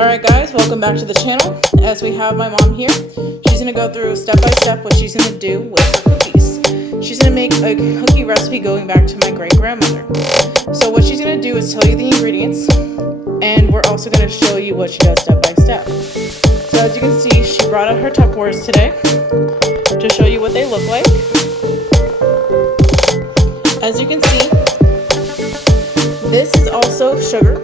Alright guys, welcome back to the channel. As we have my mom here, she's going to go through step by step what she's going to do with her cookies. She's going to make a cookie recipe going back to my great-grandmother. So what she's going to do is tell you the ingredients, and we're also going to show you what she does step by step. So as you can see, she brought out her Tupperwares today to show you what they look like. As you can see, this is also sugar.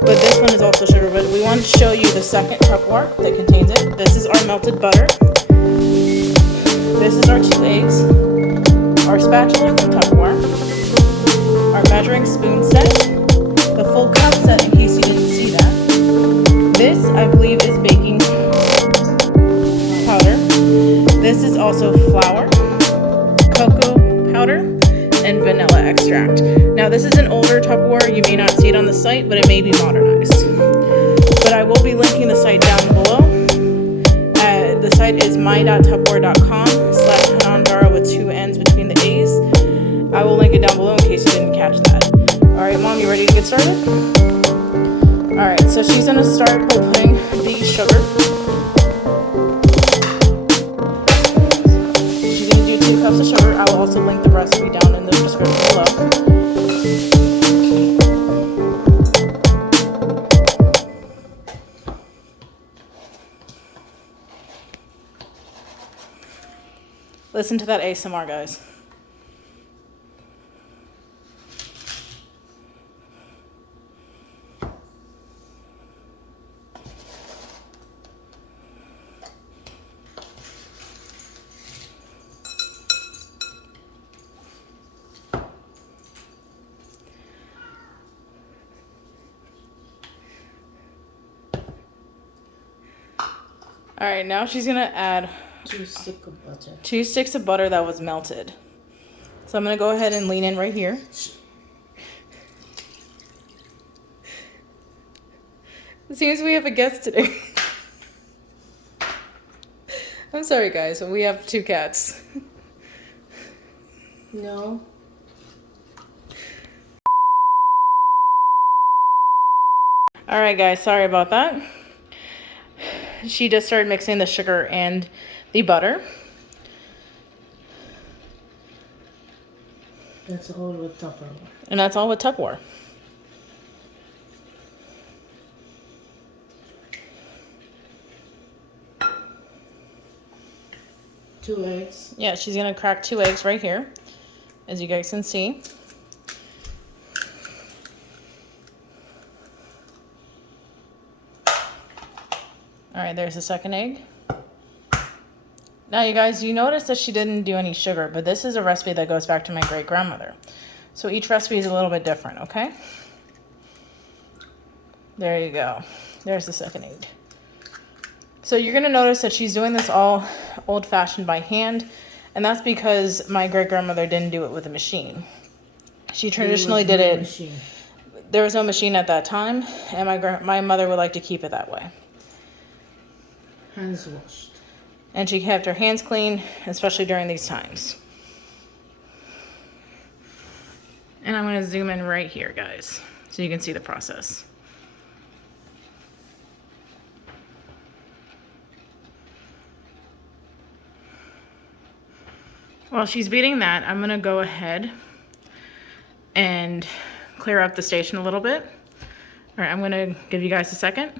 But this one is also sugar, but we want to show you the second Tupperware that contains it. This is our melted butter. This is our 2 eggs. Our spatula from Tupperware. Our measuring spoon set. The full cup set in case you didn't see that. This, I believe, is baking powder. This is also flour, cocoa powder, and vanilla extract. Now this is an older Tupperware. You may not see it on the site, but it may be modernized. But I will be linking the site down below. The site is my.tupperware.com/Hanandara with 2 N's between the A's. I will link it down below in case you didn't catch that. Alright, Mom, you ready to get started? Alright, so she's going to start by putting the sugar. She's going to do 2 cups of sugar. I will also link the recipe down in the description below. Listen to that ASMR, guys. All right, now she's gonna add 2 sticks of butter. 2 sticks of butter that was melted. So I'm gonna go ahead and lean in right here. It seems we have a guest today. I'm sorry, guys, but we have 2 cats. No. All right, guys, sorry about that. She just started mixing the sugar and the butter. That's all with Tupperware. And that's all with Tupperware. Two eggs. Yeah, she's gonna crack 2 eggs right here, as you guys can see. All right, there's the second egg. Now, you guys, you notice that she didn't do any sugar, but this is a recipe that goes back to my great-grandmother. So each recipe is a little bit different, okay? There you go. There's the second egg. So you're gonna notice that she's doing this all old-fashioned by hand, and that's because my great-grandmother didn't do it with a machine. She traditionally did it. Machine. There was no machine at that time, and my mother would like to keep it that way. Hands washed. And she kept her hands clean, especially during these times. And I'm going to zoom in right here, guys, so you can see the process. While she's beating that, I'm going to go ahead and clear up the station a little bit. All right, I'm going to give you guys a second.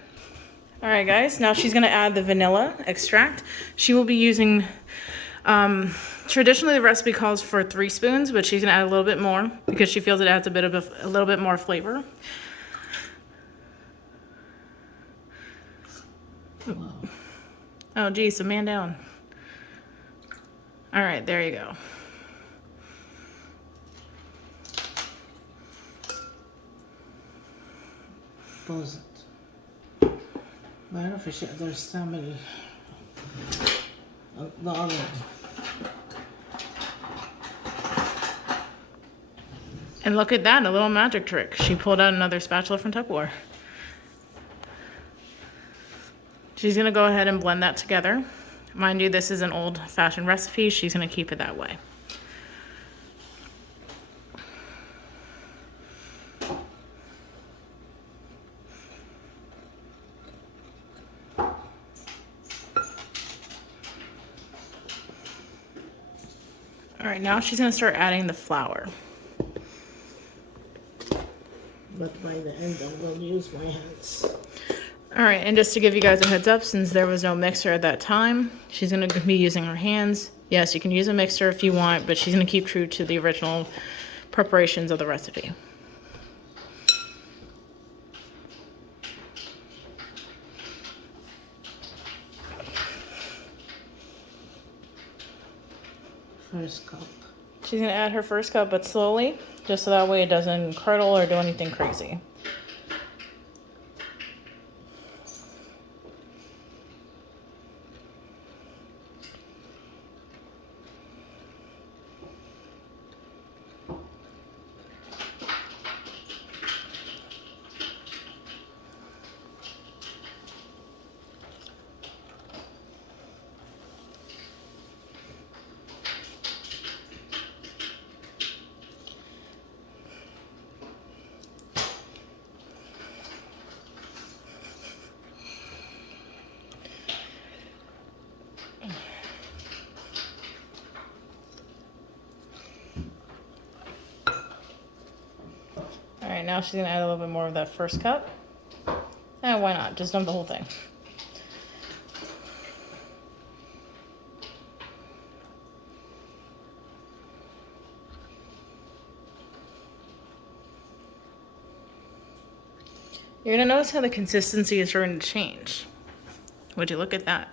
All right, guys, now she's going to add the vanilla extract. She will be using, traditionally the recipe calls for 3 spoons, but she's going to add a little bit more because she feels it adds a little bit more flavor. Wow. Oh, geez, so man down. All right, there you go. Pause it. I don't know if there's somebody. The other one. And look at that, a little magic trick. She pulled out another spatula from Tupperware. She's gonna go ahead and blend that together. Mind you, this is an old-fashioned recipe. She's gonna keep it that way. right, now she's gonna start adding the flour. But by the end, I'm going to use my hands. All right, and just to give you guys a heads up, since there was no mixer at that time, she's gonna be using her hands. Yes, you can use a mixer if you want, but she's gonna keep true to the original preparations of the recipe. First cup. She's gonna add her first cup, but slowly, just so that way it doesn't curdle or do anything crazy. All right, now she's gonna add a little bit more of that first cup. And why not? Just dump the whole thing. You're gonna notice how the consistency is starting to change. Would you look at that?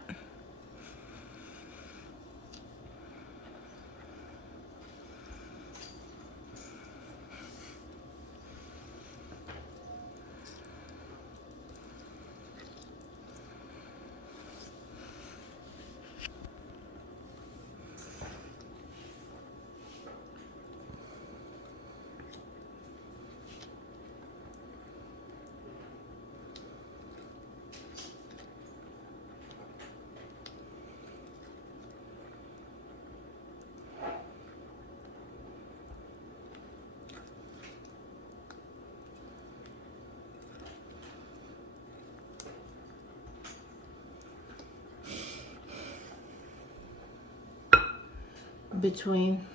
Between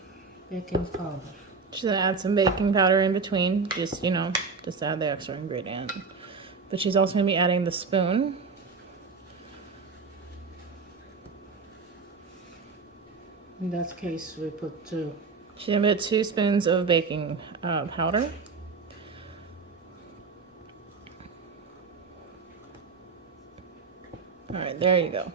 baking powder. She's gonna add some baking powder in between, just, you know, just add the extra ingredient. But she's also gonna be adding the spoon. In that case, we put 2. She's gonna put 2 spoons of baking powder. All right, there you go.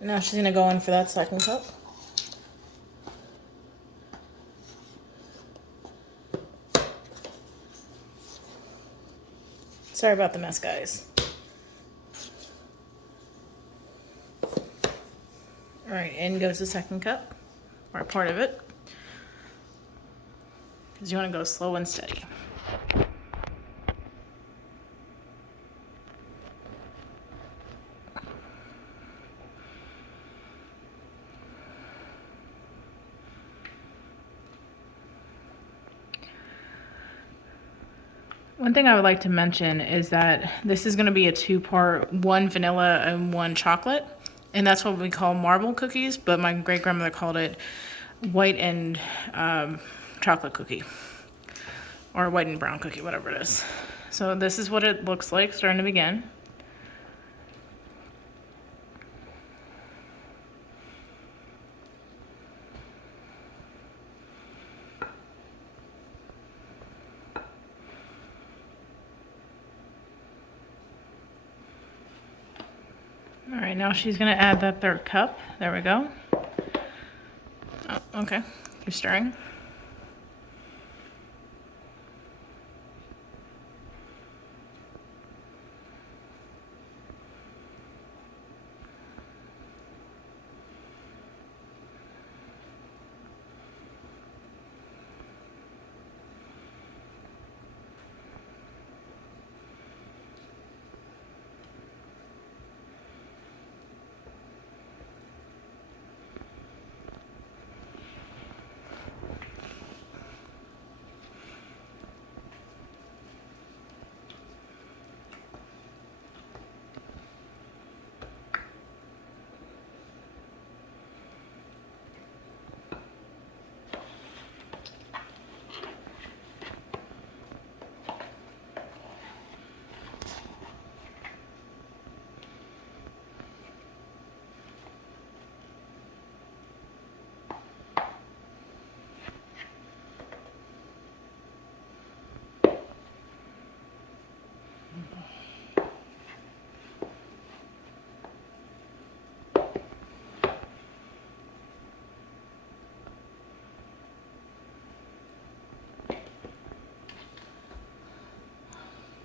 Now she's gonna go in for that second cup. Sorry about the mess, guys. All right, in goes the second cup, or part of it, because you want to go slow and steady. One thing I would like to mention is that this is going to be a 2-part, 1 vanilla and 1 chocolate. And that's what we call marble cookies, but my great-grandmother called it white and chocolate cookie. Or white and brown cookie, whatever it is. So this is what it looks like starting to begin. All right, now she's gonna add that 3rd cup. There we go. Oh, okay, keep stirring.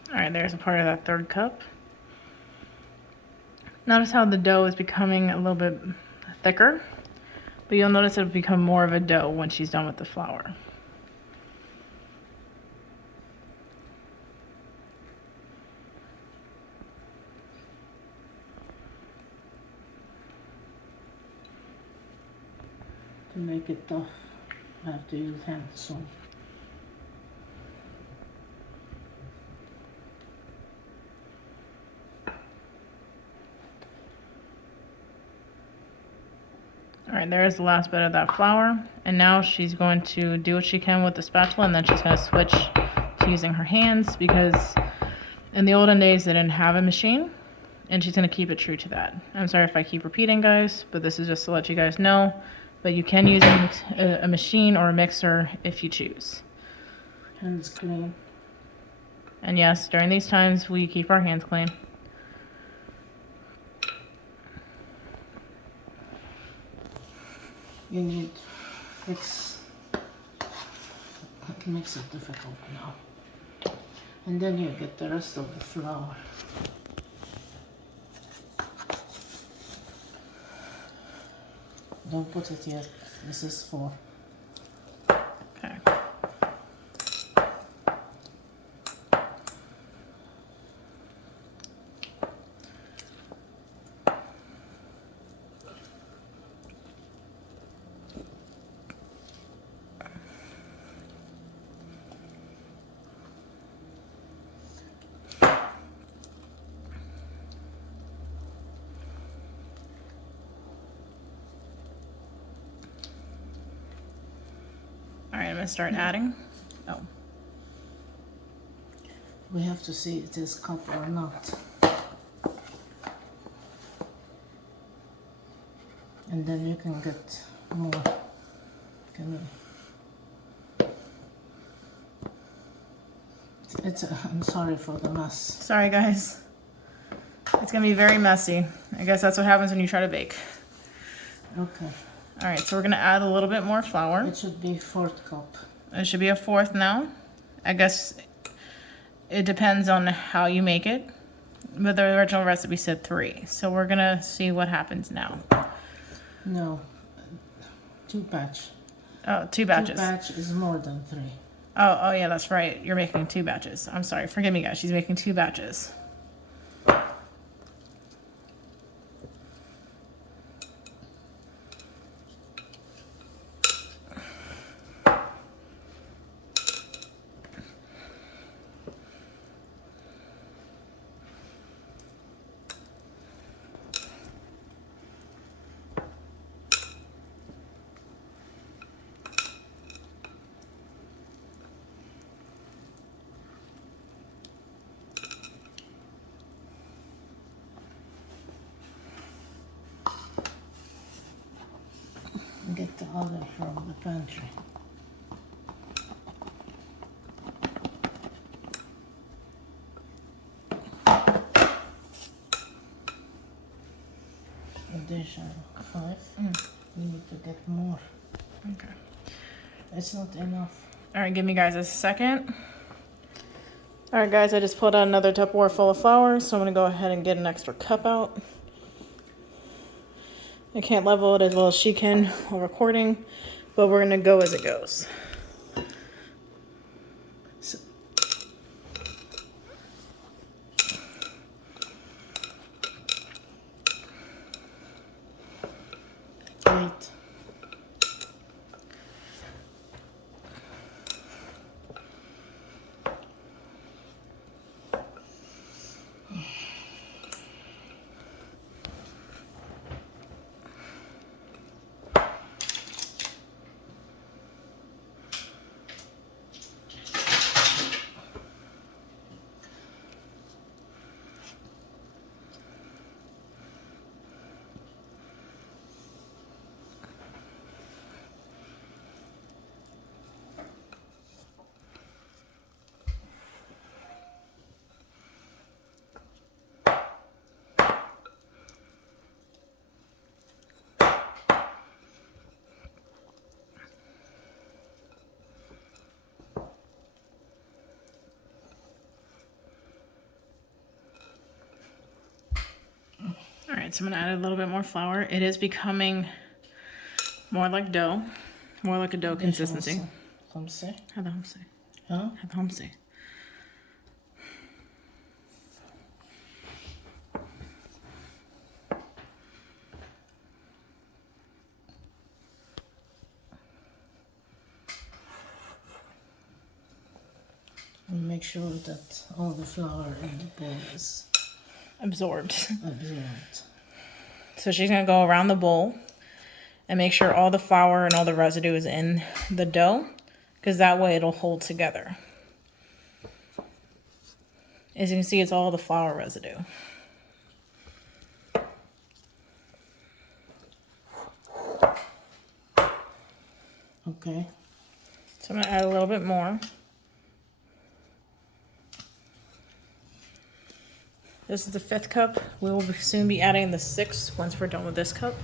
All right, there's a part of that third cup. Notice how the dough is becoming a little bit thicker, but you'll notice it'll become more of a dough when she's done with the flour. To make it tough, I have to use hands. So. All right, there's the last bit of that flour, and now she's going to do what she can with the spatula, and then she's going to switch to using her hands, because in the olden days they didn't have a machine, and she's going to keep it true to that. I'm sorry if I keep repeating, guys, but this is just to let you guys know, but you can use a machine or a mixer if you choose. Hands clean. And yes, during these times we keep our hands clean. You need it makes it difficult now. And then you get the rest of the flour. Don't put it yet. This is for. Okay. All right, I'm gonna start adding. Oh. We have to see if it is cup or not. And then you can get more. I'm sorry for the mess. Sorry, guys. It's gonna be very messy. I guess that's what happens when you try to bake. Okay. All right, so we're gonna add a little bit more flour. It should be 4th cup. It should be a 4th now. I guess it depends on how you make it. But the original recipe said 3. So we're gonna see what happens now. No. 2 batch. Oh, 2 batches. 2 batch is more than 3. Oh, yeah, that's right. You're making 2 batches. I'm sorry. Forgive me, guys. She's making 2 batches. Get the other from the pantry. Addition 5. You need to get more. Okay. It's not enough. All right, give me guys a second. All right, guys, I just pulled out another Tupperware full of flour, so I'm gonna go ahead and get an extra cup out. I can't level it as well as she can while recording, but we're gonna go as it goes. So, wait. right, so I'm gonna add a little bit more flour. It is becoming more like dough, more like a dough consistency. خمسة. هذا خمسة. ها؟ هذا خمسة. And make sure that all the flour in the bowl is Absorbed. absorbed. So she's gonna go around the bowl and make sure all the flour and all the residue is in the dough, because that way it'll hold together. As you can see, it's all the flour residue. Okay. So I'm gonna add a little bit more. This is the 5th cup. We will soon be adding the 6th once we're done with this cup.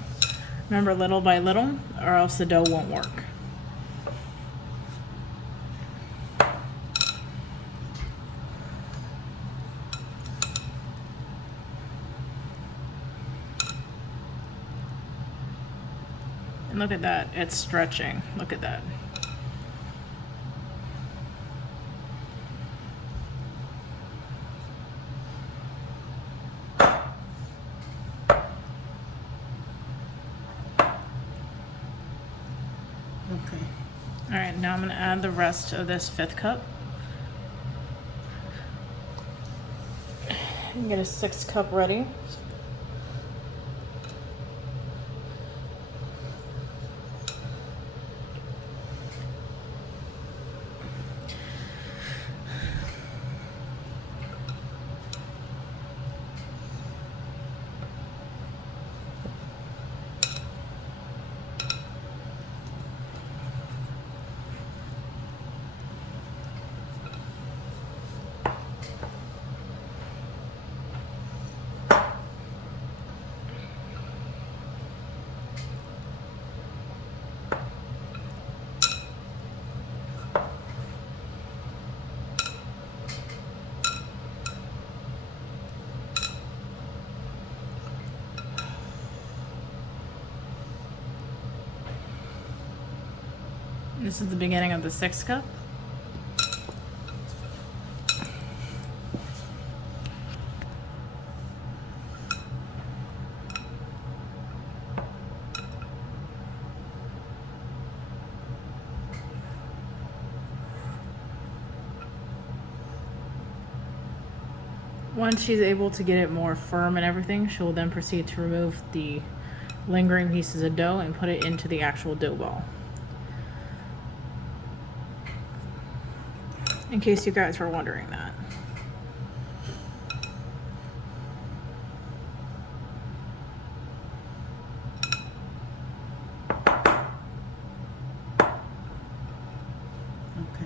Remember, little by little, or else the dough won't work. And look at that, it's stretching. Look at that. Okay. All right, now I'm gonna add the rest of this 5th cup. And get a 6th cup ready. This is the beginning of the 6th cup. Once she's able to get it more firm and everything, she'll then proceed to remove the lingering pieces of dough and put it into the actual dough ball. In case you guys were wondering that. Okay.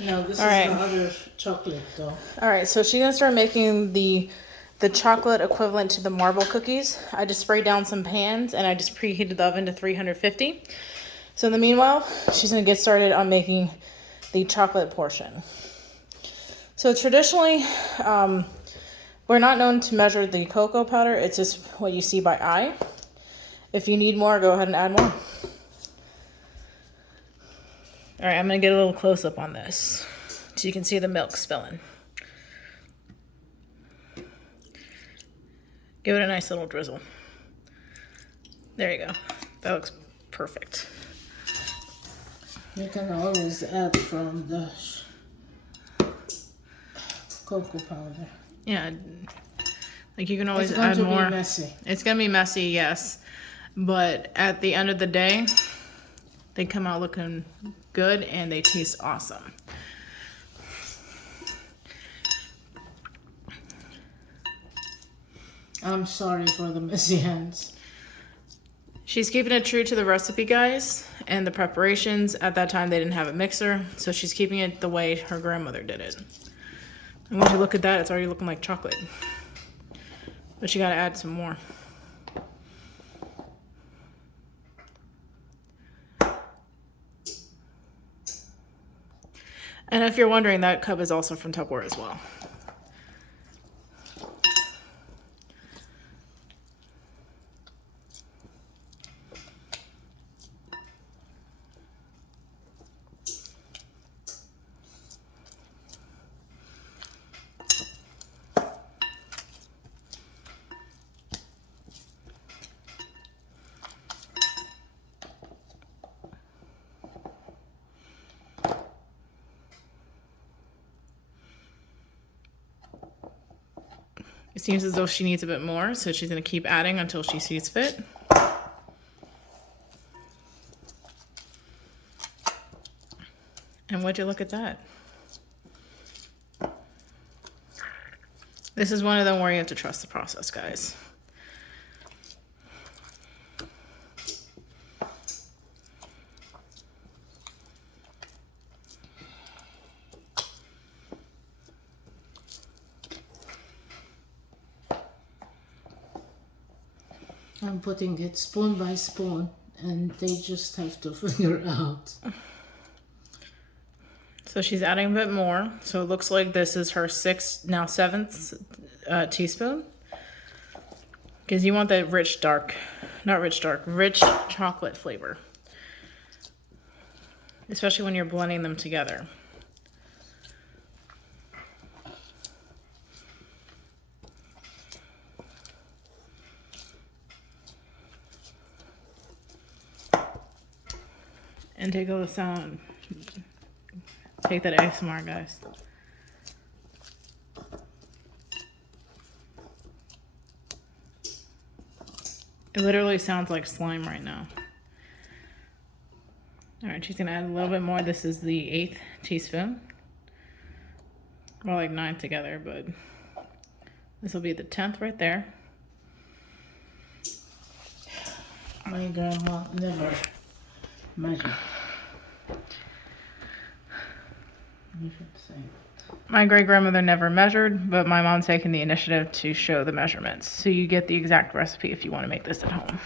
No, this All is right. the other chocolate though. All right, so she's gonna start making the chocolate equivalent to the marble cookies. I just sprayed down some pans and I just preheated the oven to 350. So in the meanwhile, she's gonna get started on making the chocolate portion. So traditionally, we're not known to measure the cocoa powder. It's just what you see by eye. If you need more, go ahead and add more. All right, I'm gonna get a little close up on this so you can see the milk spilling. Give it a nice little drizzle. There you go. That looks perfect. You can always add from the cocoa powder. Yeah, like you can always It's going add to more. be messy. It's gonna be messy, yes, but at the end of the day, they come out looking good and they taste awesome. I'm sorry for the messy hands. She's keeping it true to the recipe, guys, and the preparations. At that time, they didn't have a mixer, so she's keeping it the way her grandmother did it. And when you look at that, it's already looking like chocolate. But you gotta add some more. And if you're wondering, that cup is also from Tupperware as well. It seems as though she needs a bit more, so she's gonna keep adding until she sees fit. And would you look at that? This is one of them where you have to trust the process, guys. I'm putting it spoon by spoon, and they just have to figure out. So she's adding a bit more. So it looks like this is her seventh teaspoon. Because you want that rich chocolate flavor. Especially when you're blending them together. And take a little sound. Take that ASMR, guys. It literally sounds like slime right now. All right, she's gonna add a little bit more. This is the 8th teaspoon. Or like 9 together, but this will be the 10th right there. My grandma never measured. You should say. My great-grandmother never measured, but my mom's taking the initiative to show the measurements. So you get the exact recipe if you want to make this at home.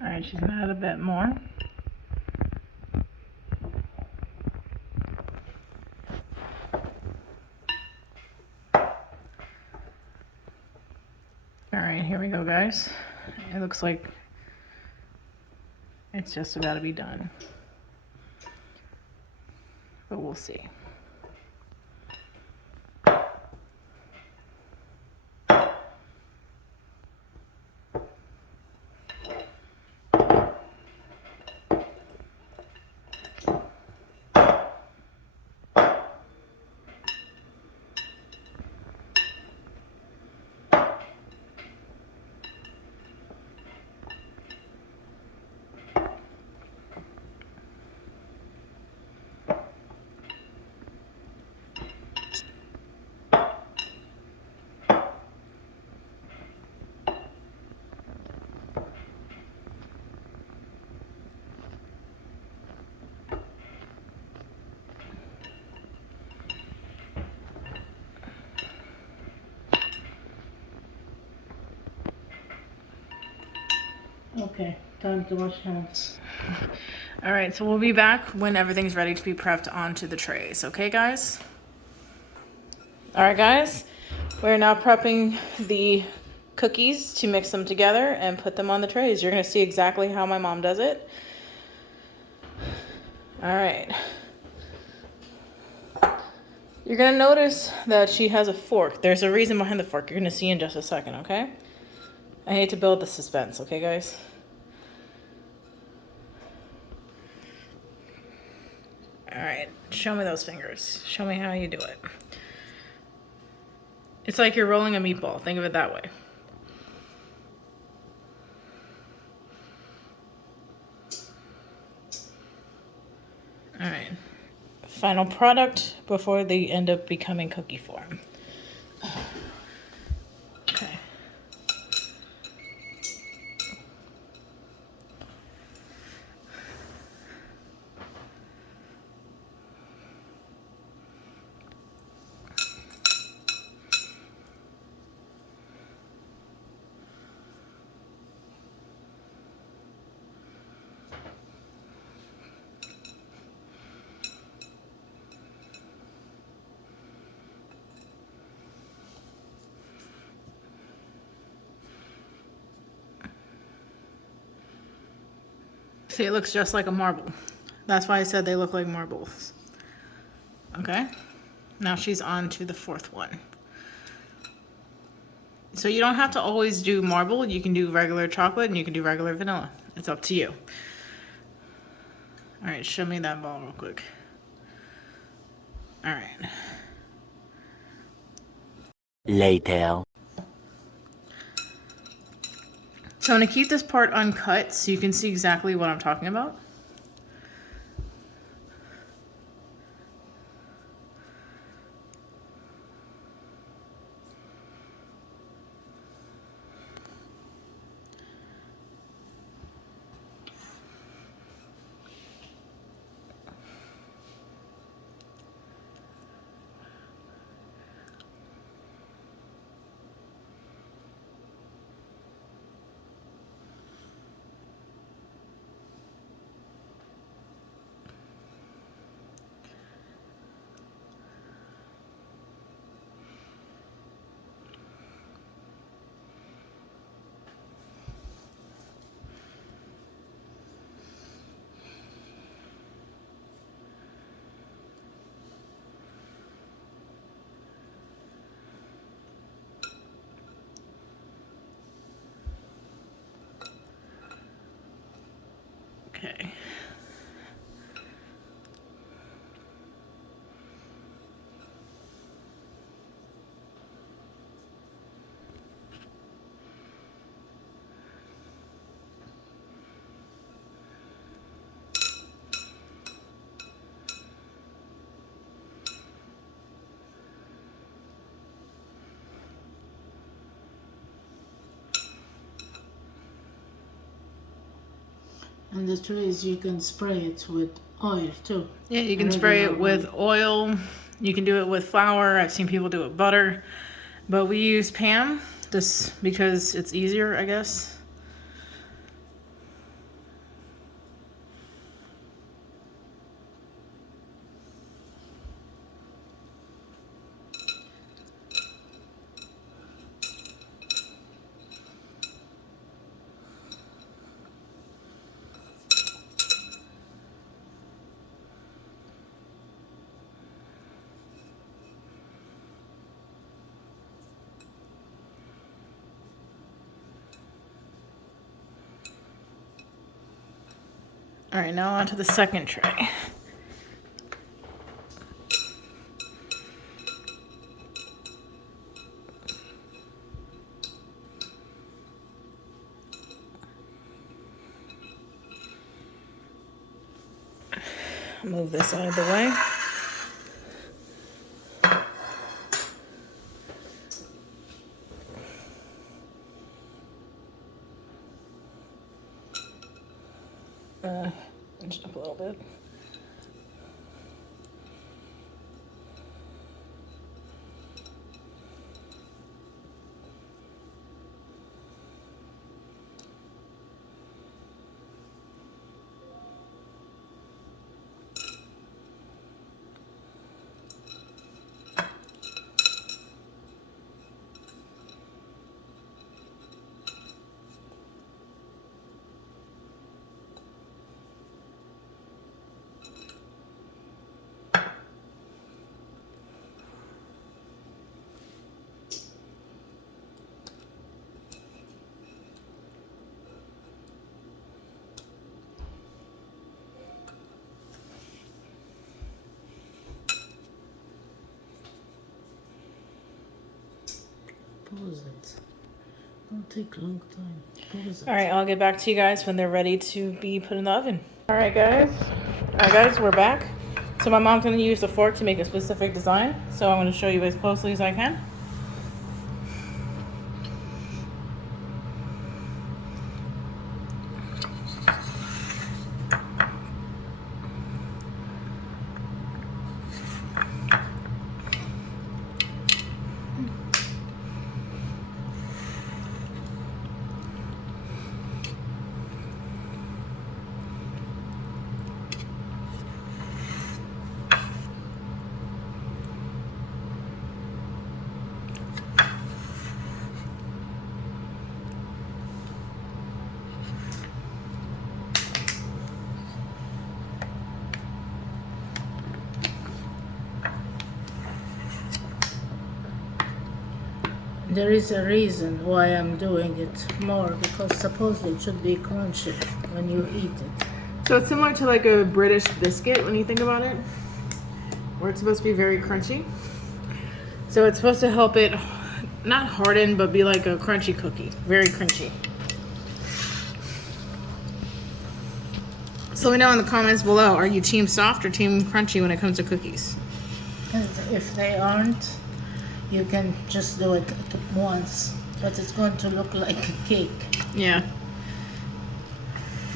All right, she's gonna add a bit more. guys, it looks like it's just about to be done. But we'll see. Okay, time to wash hands. All right, so we'll be back when everything's ready to be prepped onto the trays. Okay, guys? All right, guys, we're now prepping the cookies to mix them together and put them on the trays. You're gonna see exactly how my mom does it. All right. You're gonna notice that she has a fork. There's a reason behind the fork. You're gonna see in just a second, okay? I hate to build the suspense, okay, guys? All right, show me those fingers. Show me how you do it. It's like you're rolling a meatball. Think of it that way. All right. Final product before they end up becoming cookie form. Okay. See, it looks just like a marble. That's why I said they look like marbles. Okay? Now she's on to the fourth one. So you don't have to always do marble. You can do regular chocolate and you can do regular vanilla. It's up to you. All right, show me that ball real quick. All right. Later. So I'm gonna keep this part uncut so you can see exactly what I'm talking about. Okay. And the trays, you can spray it with oil too. Yeah, you can spray it with oil. You can do it with flour. I've seen people do it with butter. But we use Pam just because it's easier, I guess. All right, now onto the second tray. Move this out of the way. Inch up a little bit. Pause it. Don't take a long time. Pause it. All right, I'll get back to you guys when they're ready to be put in the oven. All right, guys, we're back. So my mom's gonna use the fork to make a specific design. So I'm gonna show you as closely as I can. There is a reason why I'm doing it more, because supposedly it should be crunchy when you eat it. So it's similar to like a British biscuit when you think about it, where it's supposed to be very crunchy. So it's supposed to help it not harden, but be like a crunchy cookie, very crunchy. So let me know in the comments below, are you team soft or team crunchy when it comes to cookies? And if they aren't, you can just do it once, but it's going to look like a cake. Yeah.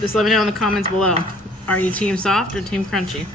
Just let me know in the comments below. Are you team soft or team crunchy?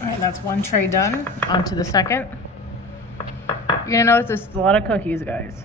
Alright, that's one tray done. On to the second. You're gonna notice there's a lot of cookies, guys.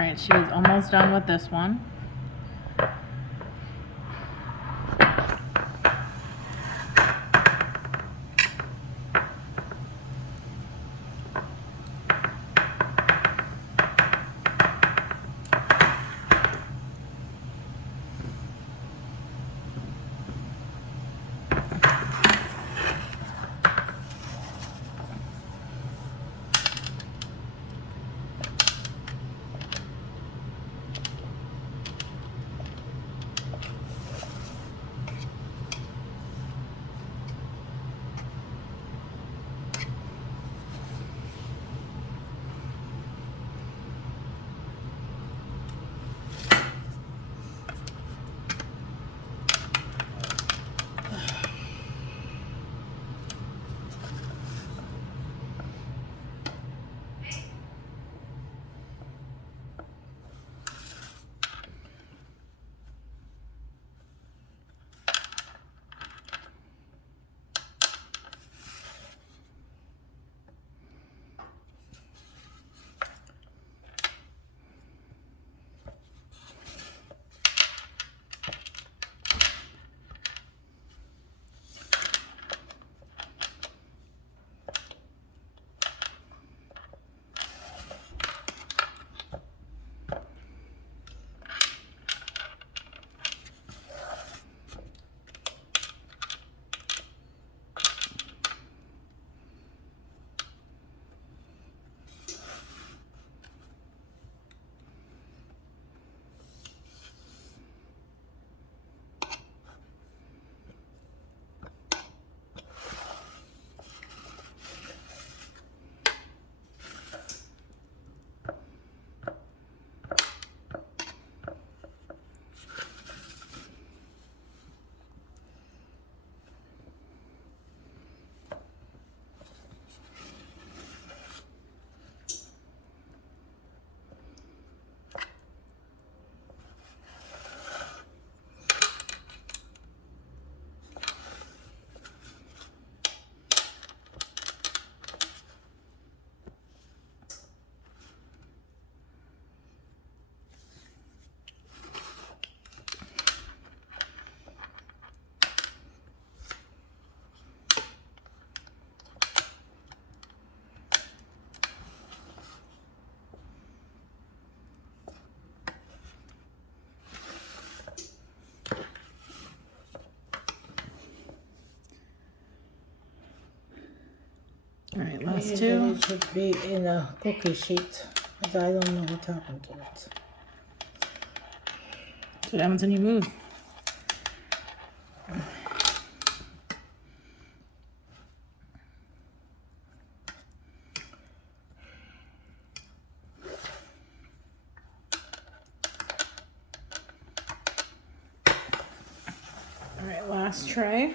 right, she is almost done with this one. All right, last two. It should be in a cookie sheet, but I don't know what happened to it. That's what happens when you move. All right, last tray.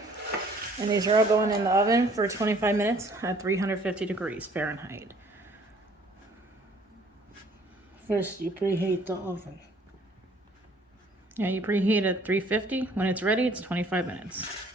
And these are all going in the oven for 25 minutes at 350 degrees Fahrenheit. First, you preheat the oven. Yeah, you preheat at 350. When it's ready, it's 25 minutes.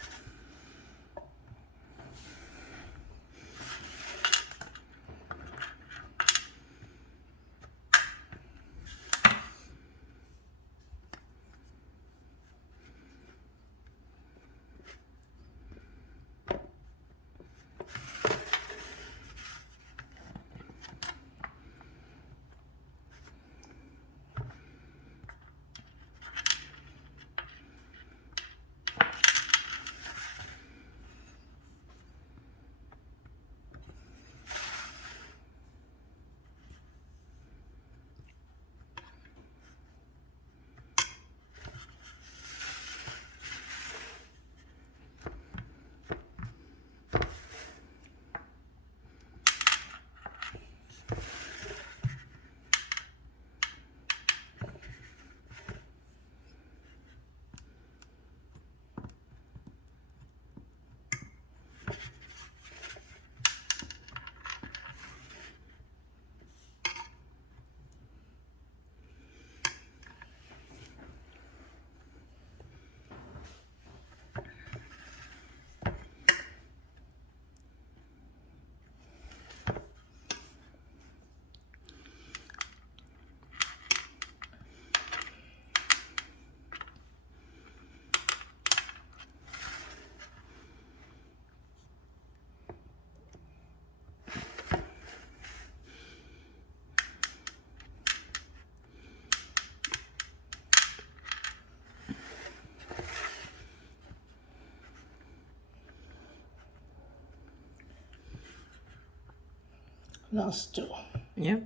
Last two. Yep.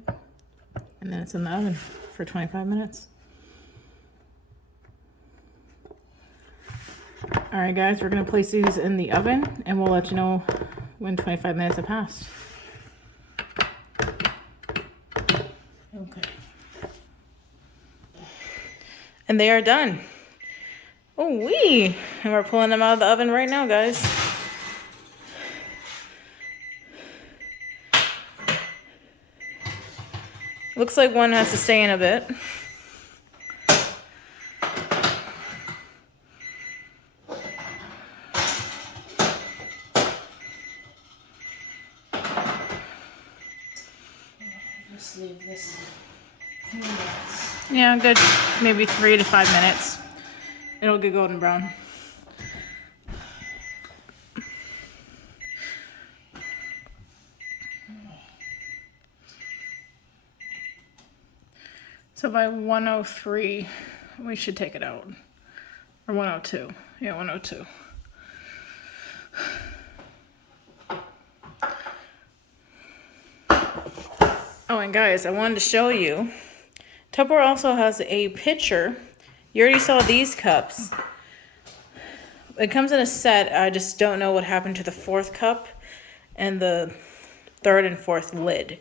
And then it's in the oven for 25 minutes. All right, guys, we're gonna place these in the oven and we'll let you know when 25 minutes have passed. Okay. And they are done. Oh, wee! And we're pulling them out of the oven right now, guys. Looks like one has to stay in a bit. Just leave this few minutes. Yeah, good. Maybe 3 to 5 minutes. It'll get golden brown. So by 103, we should take it out. Or 102. Yeah, 102. Oh, and guys, I wanted to show you. Tupperware also has a pitcher. You already saw these cups. It comes in a set. I just don't know what happened to the 4th cup and the 3rd and 4th lid.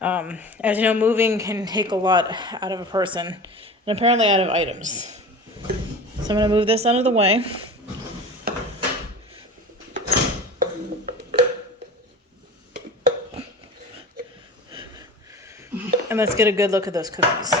As you know, moving can take a lot out of a person, and apparently out of items. So I'm going to move this out of the way. And let's get a good look at those cookies.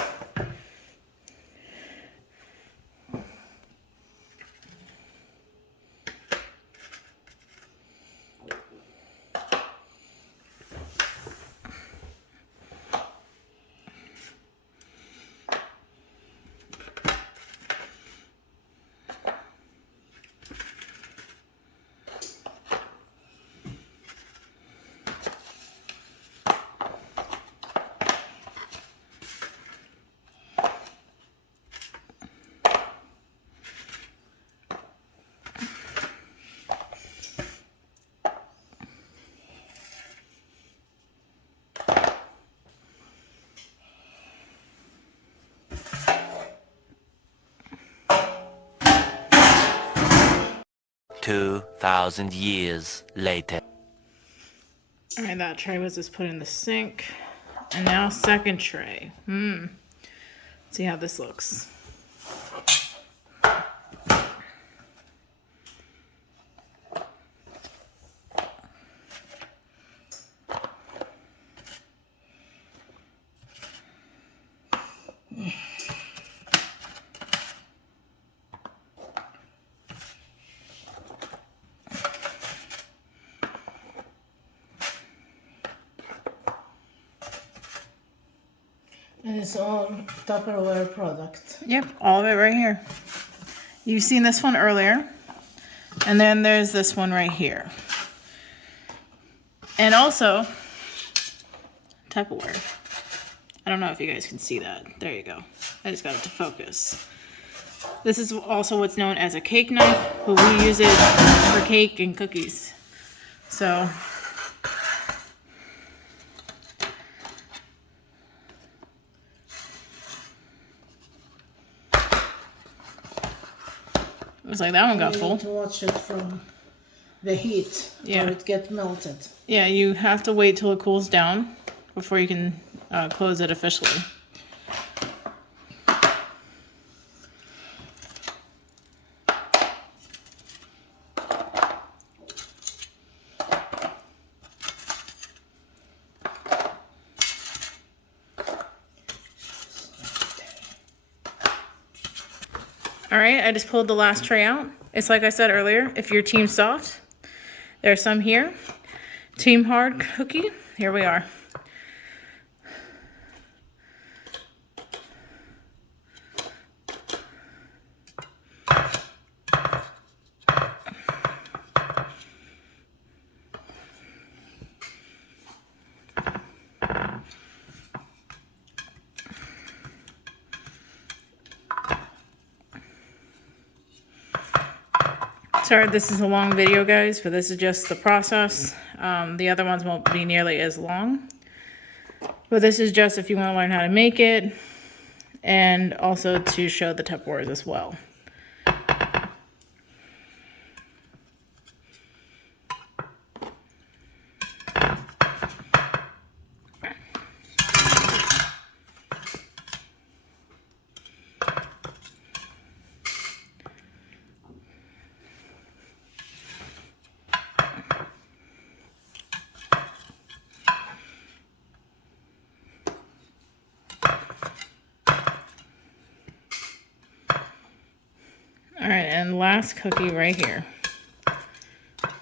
$2,000 years later. All right, that tray was just put in the sink. And now second tray. See how this looks. And it's all Tupperware product. Yep, all of it right here. You've seen this one earlier. And then there's this one right here. And also, Tupperware. I don't know if you guys can see that. There you go. I just got it to focus. This is also what's known as a cake knife, but we use it for cake and cookies. So, it was like that one got You full. need to watch it from the heat, Yeah. or it gets melted. Yeah, you have to wait till it cools down before you can close it officially. All right, I just pulled the last tray out. It's like I said earlier, if you're team soft, there are some here. Team hard cookie, here we are. Sorry, this is a long video, guys, but this is just the process. The other ones won't be nearly as long. But this is just if you want to learn how to make it, and also to show the Tupperwares as well. All right, and last cookie right here.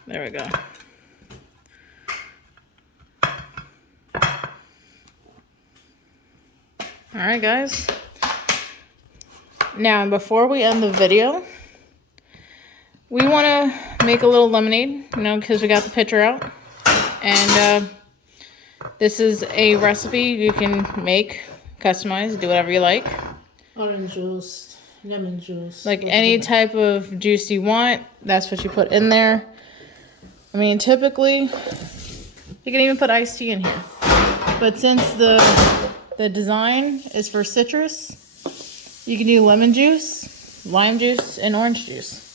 There we go. All right, guys. Now, before we end the video, we want to make a little lemonade, you know, because we got the pitcher out. And this is a recipe you can make, customize, do whatever you like. Orange juice, lemon juice. Like any type of juice you want, that's what you put in there. I mean, typically, you can even put iced tea in here. But since the design is for citrus, you can do lemon juice, lime juice, and orange juice.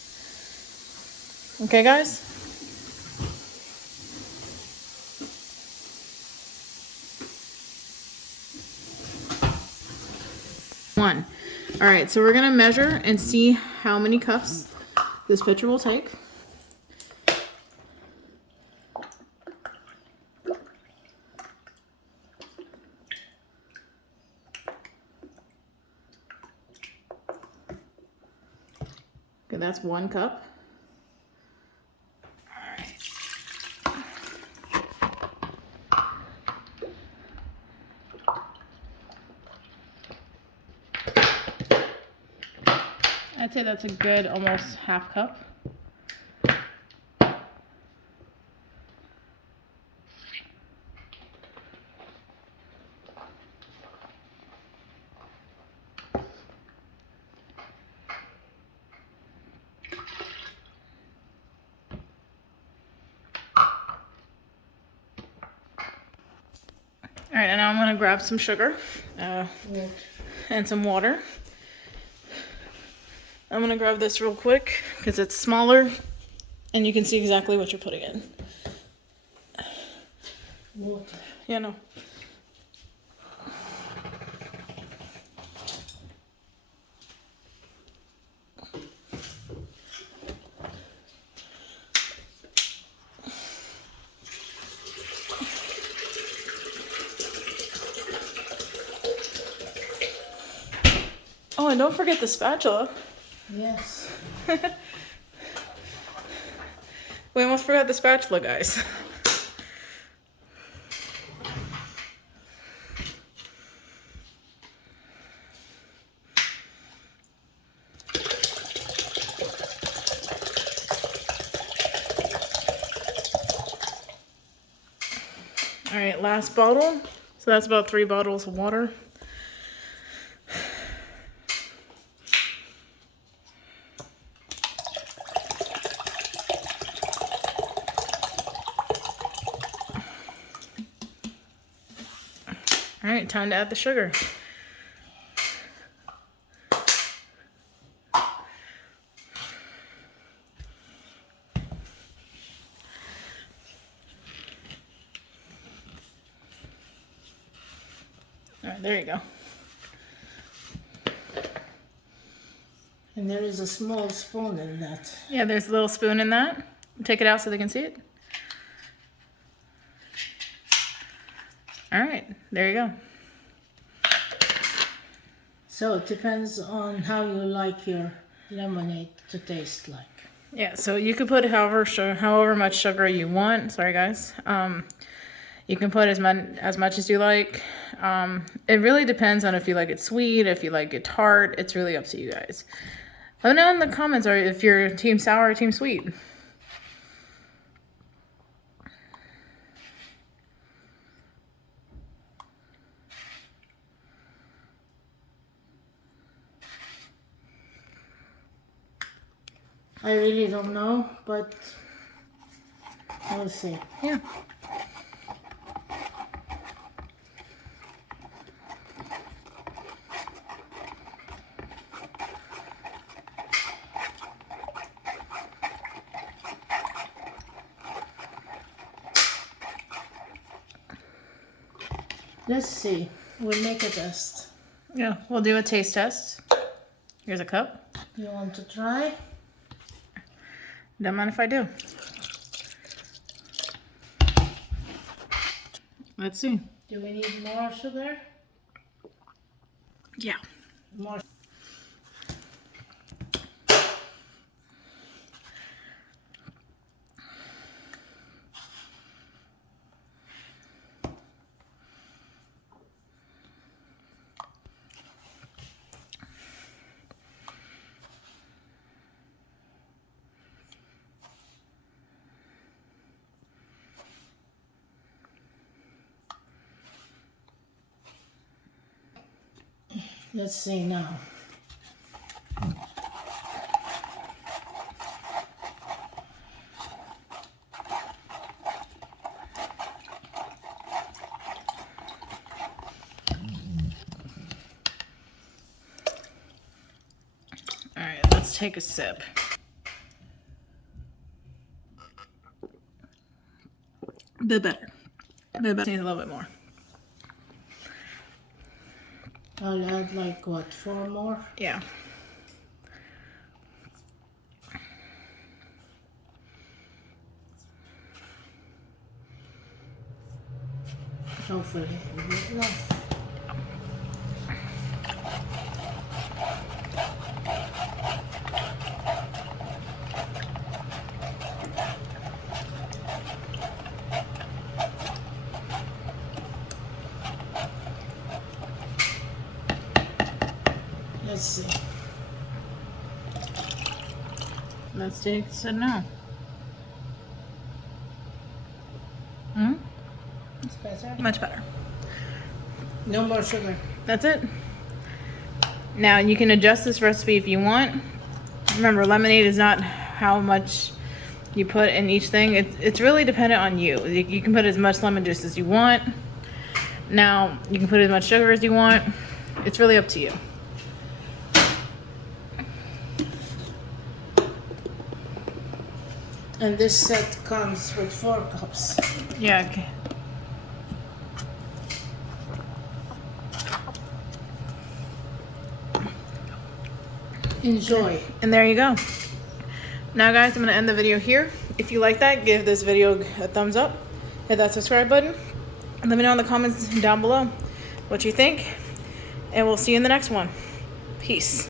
Okay, guys? One. All right, so we're gonna measure and see how many cups this pitcher will take. Okay, that's 1 cup. I'd say that's a good almost half cup. All right, and now I'm gonna grab some sugar and some water. I'm gonna grab this real quick because it's smaller and you can see exactly what you're putting in. Water. Yeah, no. Oh, and don't forget the spatula. Yes. We almost forgot the spatula, guys. All right, last bottle. So that's about 3 bottles of water. All right, time to add the sugar. All right, there you go. And there is a small spoon in that. Yeah, there's a little spoon in that. Take it out so they can see it. All right, there you go. So it depends on how you like your lemonade to taste like. Yeah, so you could put however much sugar you want. Sorry, guys. You can put as much as you like. It really depends on if you like it sweet, if you like it tart. It's really up to you guys. Let me know in the comments if you're team sour or team sweet. I really don't know, but we'll see. Yeah. Let's see. We'll make a test. Yeah, we'll do a taste test. Here's a cup. You want to try? Don't mind if I do. Let's see. Do we need more sugar? Yeah. More. Let's see now. All right, let's take a sip. A bit better. A bit better. Needs a little bit more. I'll add like what, 4 more? Yeah. Hopefully it'll be enough. Let's see. Let's take a sip now. It's better. Much better. No more sugar. That's it. Now you can adjust this recipe if you want. Remember, lemonade is not how much you put in each thing. It's really dependent on you. You can put as much lemon juice as you want. Now you can put as much sugar as you want. It's really up to you. And this set comes with 4 cups. Yeah. Okay. Enjoy. And there you go. Now guys, I'm going to end the video here. If you like that, give this video a thumbs up. Hit that subscribe button. And let me know in the comments down below what you think. And we'll see you in the next one. Peace.